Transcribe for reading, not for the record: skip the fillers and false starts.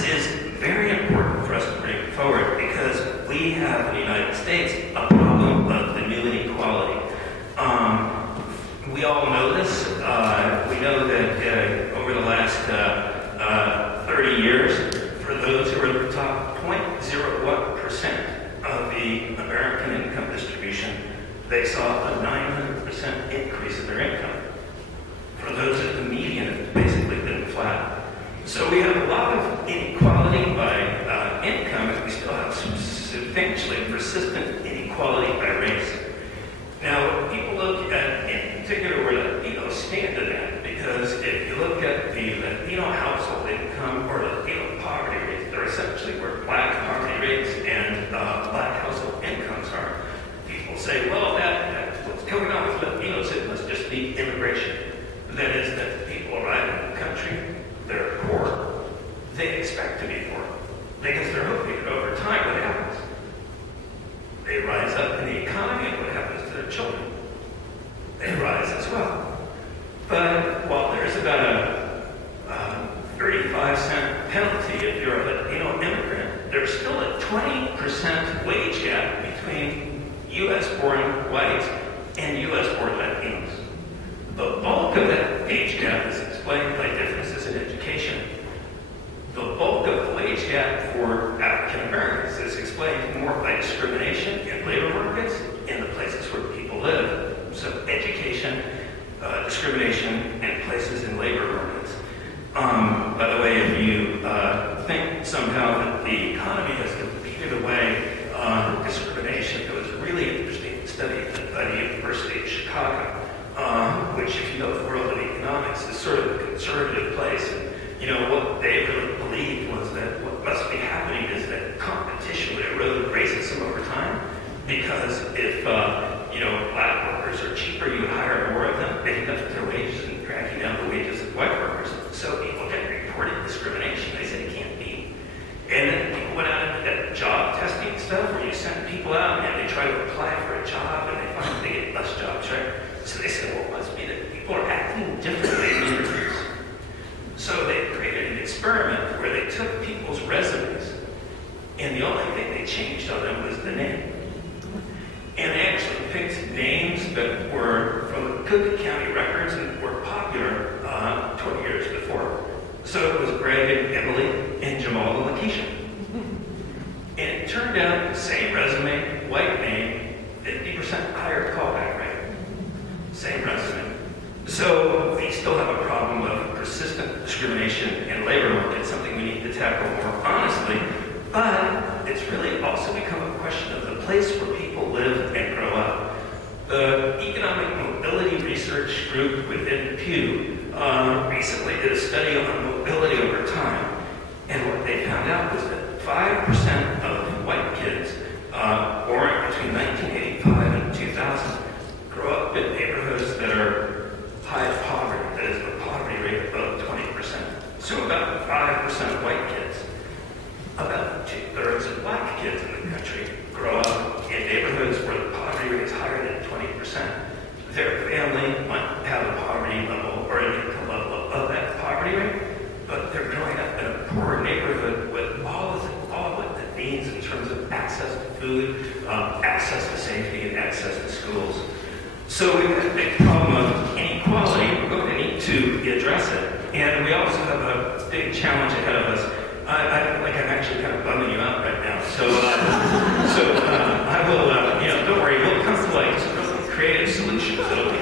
this is very important for us to bring forward because we have in the United States a problem of the new inequality. We all know this. We know that over the last 30 years, for those who are the top 0.01% of the American income distribution, they saw a 900% increase in their income. For those at the median, it's basically been flat. So we have a lot of inequality by income, and we still have substantially persistent inequality by race. Now, people look at, in particular, where Latinos stand to that, because if you look at the Latino household income or Latino poverty rates, they're essentially where Black poverty rates and Black household incomes are. People say, well, what's going on with Latinos, it must just be immigration. That is that people arrive in the country, they're poor, they expect to be poor, because they're hoping that over time what happens? They rise up in the economy, and what happens to their children? They rise as well. But while there's about a 35-cent penalty if you're a Latino immigrant, there's still a 20% wage gap between U.S.-born whites and U.S.-born Latinos. The bulk of that wage gap is explained by differences in education. The bulk of the wage gap for African Americans is explained more by discrimination in labor markets in the places where people live. So education, discrimination, and places in labor markets. By the way, if you think somehow that the economy has competed away discrimination, there was a really interesting study by the University of Chicago, which, if you know the world of economics, is sort of a conservative place. And, what they really believed was that what must be happening is that competition would erode racism over time, because if, Black workers are cheaper, you would hire more of them, they lift their wages and dragging down the wages of white workers. So people get reported discrimination. They said it can't be. And then people went out and did job testing stuff where you send people out and they try to apply for a job and they find they get less jobs, right? So they said, well, it must be that people are acting differently in interviews. So they created an experiment where they took people's resumes, and the only thing they changed on them was the name. And they actually picked names that were from the Cook County records and were popular 20 years before. So it was Greg and Emily and Jamal and Lakeisha. And it turned out, same resume, white name, 50% higher callback rate. Same resume. So we still have a problem of persistent discrimination in labor market, something we need to tackle more honestly. But it's really also become a question of the place where people live and grow up. The Economic Mobility Research Group within Pew recently did a study on mobility over time. And what they found out was that 5% of white kids born between 1985 and 2000 grow up in neighborhoods that are high poverty, that is the poverty rate above 20%. So about 5% of white kids, about 2/3 of Black kids in the country grow up in neighborhoods where the poverty rate is higher than 20%. Their family might have a poverty level or an income level above that poverty rate, but they're growing up in a poor neighborhood with all what that means in terms of access to food, access to safety, and access to schools. So we've got a big problem of inequality. We're going to need to address it. And we also have a big challenge ahead of us. I feel like I'm actually kind of bumming you out right now. So I will, don't worry, we'll come to like creative solutions that'll be